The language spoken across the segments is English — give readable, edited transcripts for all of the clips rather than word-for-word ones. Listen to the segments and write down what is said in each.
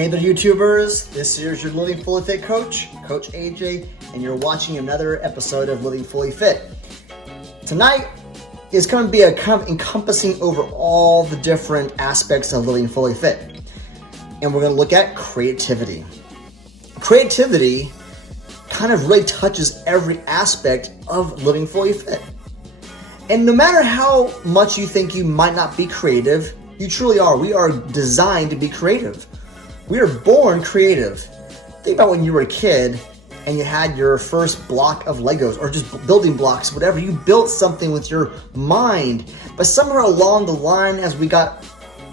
Hey there, YouTubers. This is your Living Fully Fit coach, Coach AJ, and you're watching another episode of Living Fully Fit. Tonight is going to be a kind of encompassing over all the different aspects of Living Fully Fit. And we're going to look at creativity. Creativity kind of really touches every aspect of Living Fully Fit. And no matter how much you think you might not be creative, you truly are. We are designed to be creative. We are born creative. Think about when you were a kid and you had your first block of Legos or just building blocks, whatever. You built something with your mind. But somewhere along the line, as we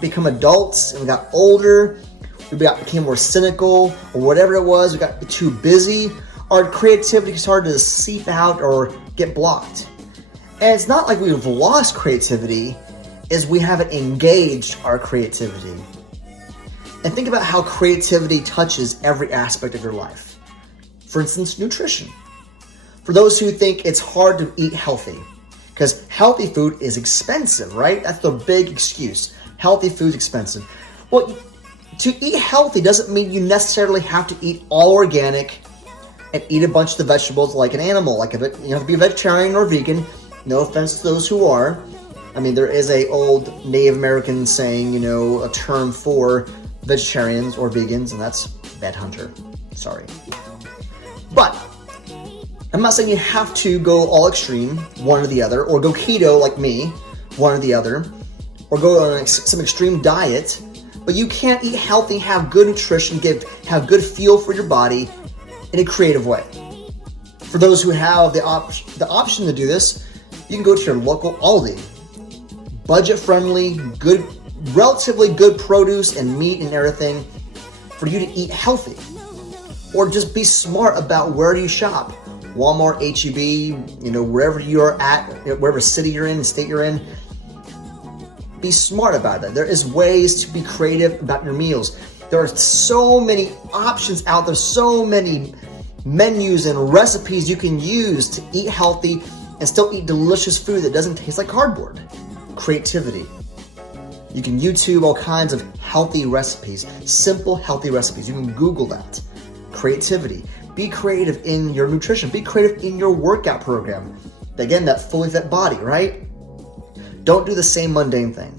become adults and we got older, became more cynical or whatever it was, we got too busy, our creativity started to seep out or get blocked. And it's not like we've lost creativity, is we haven't engaged our creativity. And think about how creativity touches every aspect of your life. For instance, nutrition. For those who think it's hard to eat healthy, because healthy food is expensive, right? That's the big excuse. Healthy food's expensive. Well, to eat healthy doesn't mean you necessarily have to eat all organic and eat a bunch of the vegetables like an animal. Like you have to be a vegetarian or vegan. No offense to those who are. I mean, there is a old Native American saying, a term for vegetarians or vegans, and that's bad hunter. Sorry. But I'm not saying you have to go all extreme, one or the other, or go keto like me, one or the other, or go on some extreme diet, but you can't eat healthy, have good nutrition, have good feel for your body in a creative way. For those who have the option to do this, you can go to your local Aldi. Budget-friendly, good, relatively good produce and meat and everything for you to eat healthy. Or just be smart about where you shop. Walmart, H-E-B, wherever you're at, wherever city you're in, state you're in. Be smart about it. There is ways to be creative about your meals. There are so many options out there, so many menus and recipes you can use to eat healthy and still eat delicious food that doesn't taste like cardboard. Creativity. You can YouTube all kinds of healthy recipes, simple healthy recipes. You can Google that. Creativity. Be creative in your nutrition. Be creative in your workout program. Again, that fully fit body, right? Don't do the same mundane thing.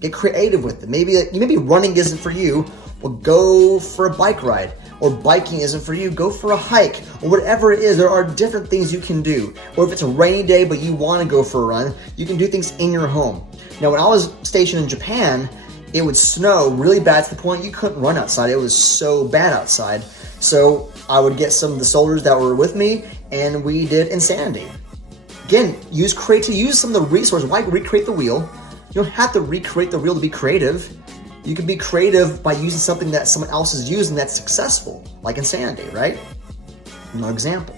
Get creative with it. Maybe running isn't for you. Well, go for a bike ride. Or biking isn't for you, go for a hike. Or whatever it is, there are different things you can do. Or if it's a rainy day but you want to go for a run, you can do things in your home. Now, when I was stationed in Japan, it would snow really bad to the point you couldn't run outside. It was so bad outside. So I would get some of the soldiers that were with me, and we did Insanity. Again, use some of the resources. Why recreate the wheel? You don't have to recreate the wheel to be creative. You can be creative by using something that someone else is using that's successful, like Insanity, right? Another example.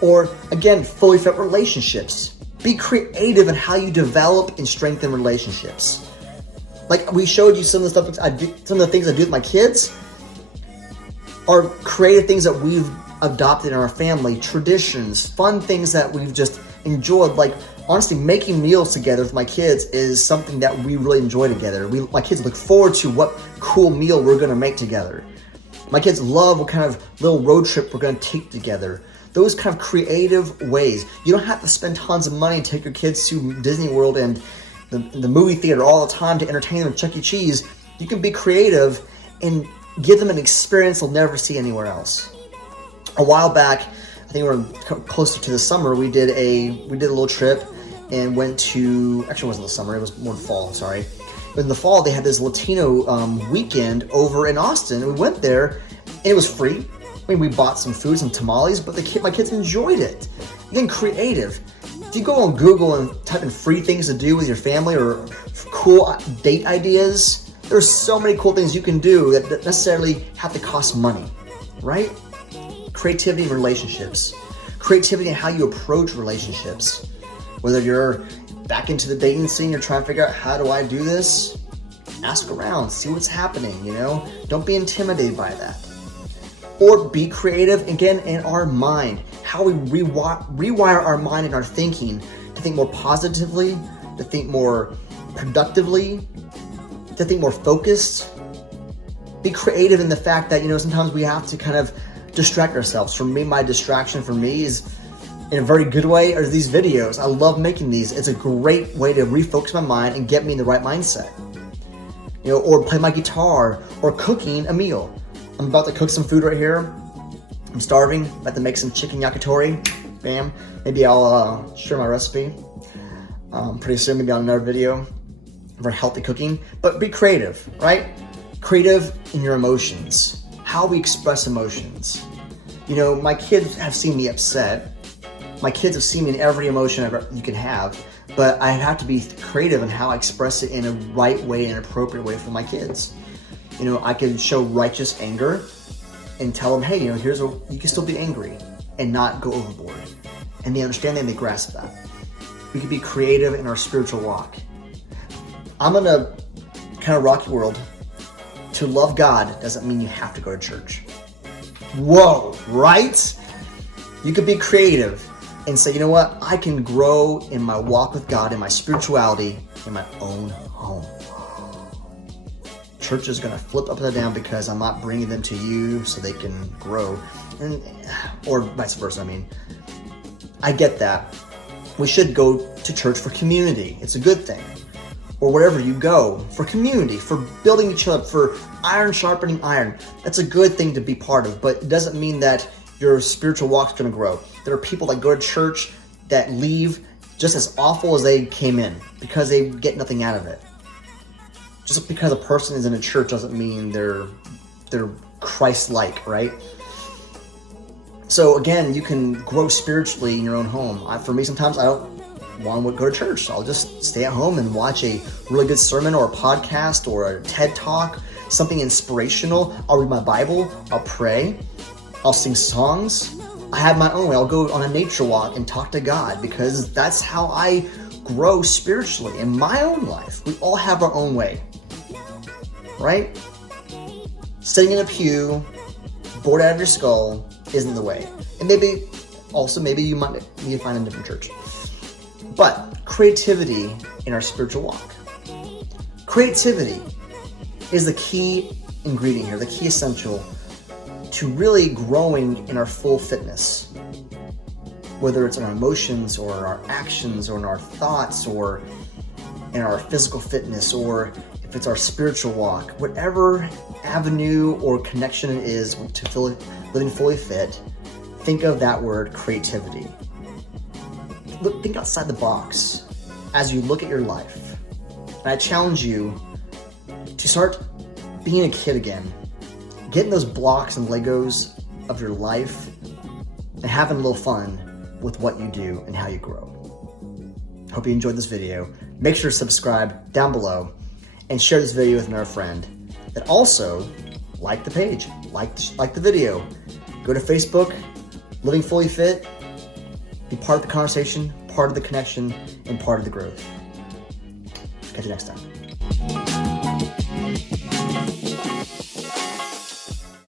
Or again, fully fit relationships. Be creative in how you develop and strengthen relationships. Like we showed you some of the things I do with my kids are creative things that we've adopted in our family, traditions, fun things that we've just enjoyed. Like honestly, making meals together with my kids is something that we really enjoy together. My kids look forward to what cool meal we're going to make together. My kids love what kind of little road trip we're going to take together. Those kind of creative ways. You don't have to spend tons of money to take your kids to Disney World and the movie theater all the time to entertain them at Chuck E. Cheese. You can be creative and give them an experience they'll never see anywhere else. A while back, I think we were closer to the summer, we did a little trip and went to, actually it wasn't the summer, it was more the fall, sorry. But in the fall, they had this Latino weekend over in Austin, and we went there, and it was free. I mean, we bought some food, some tamales, but my kids enjoyed it. Again, creative. If you go on Google and type in free things to do with your family or cool date ideas, there's so many cool things you can do that don't necessarily have to cost money, right? Creativity in relationships. Creativity in how you approach relationships. Whether you're back into the dating scene, you're trying to figure out, how do I do this? Ask around, see what's happening, Don't be intimidated by that. Or be creative, again, in our mind. How we rewire our mind and our thinking to think more positively, to think more productively, to think more focused. Be Be creative in the fact that, sometimes we have to kind of distract ourselves. For me, my distraction for me is, in a very good way, are these videos. I love making these. It's a great way to refocus my mind and get me in the right mindset. Or play my guitar, or cooking a meal. I'm about to cook some food right here. I'm starving. I'm about to make some chicken yakitori. Bam. Maybe I'll share my recipe pretty soon, maybe on another video for healthy cooking. But be creative, right? Creative in your emotions. How we express emotions. My kids have seen me upset. My kids have seen me in every emotion you can have. But I have to be creative in how I express it in a right way and appropriate way for my kids. I can show righteous anger and tell them, hey, you can still be angry and not go overboard. And they understand that and they grasp that. We can be creative in our spiritual walk. I'm in a kind of rocky world. To love God doesn't mean you have to go to church. Whoa, right? You could be creative and say, I can grow in my walk with God, in my spirituality, in my own home. Church is going to flip upside down because I'm not bringing them to you so they can grow, or vice versa. I get that. We should go to church for community. It's a good thing. Or wherever you go, for community, for building each other up, for iron sharpening iron. That's a good thing to be part of, but it doesn't mean that your spiritual walk is going to grow. There are people that go to church that leave just as awful as they came in because they get nothing out of it. Just because a person is in a church doesn't mean they're Christ-like, right? So again, you can grow spiritually in your own home. For me, sometimes I don't want to go to church. I'll just stay at home and watch a really good sermon or a podcast or a TED Talk, something inspirational. I'll read my Bible. I'll pray. I'll sing songs. I have my own way. I'll go on a nature walk and talk to God because that's how I grow spiritually in my own life. We all have our own way, right? Sitting in a pew, bored out of your skull, isn't the way. And maybe you might need to find a different church. But creativity in our spiritual walk. Creativity is the key ingredient here, the key essential to really growing in our full fitness. Whether it's in our emotions or in our actions or in our thoughts or in our physical fitness or if it's our spiritual walk, whatever avenue or connection it is to living fully fit, think of that word creativity. Think outside the box as you look at your life. And I challenge you to start being a kid again. Getting those blocks and Legos of your life and having a little fun with what you do and how you grow. Hope you enjoyed this video. Make sure to subscribe down below and share this video with another friend that also like the page, like the video. Go to Facebook, Living Fully Fit, be part of the conversation, part of the connection, and part of the growth. Catch you next time.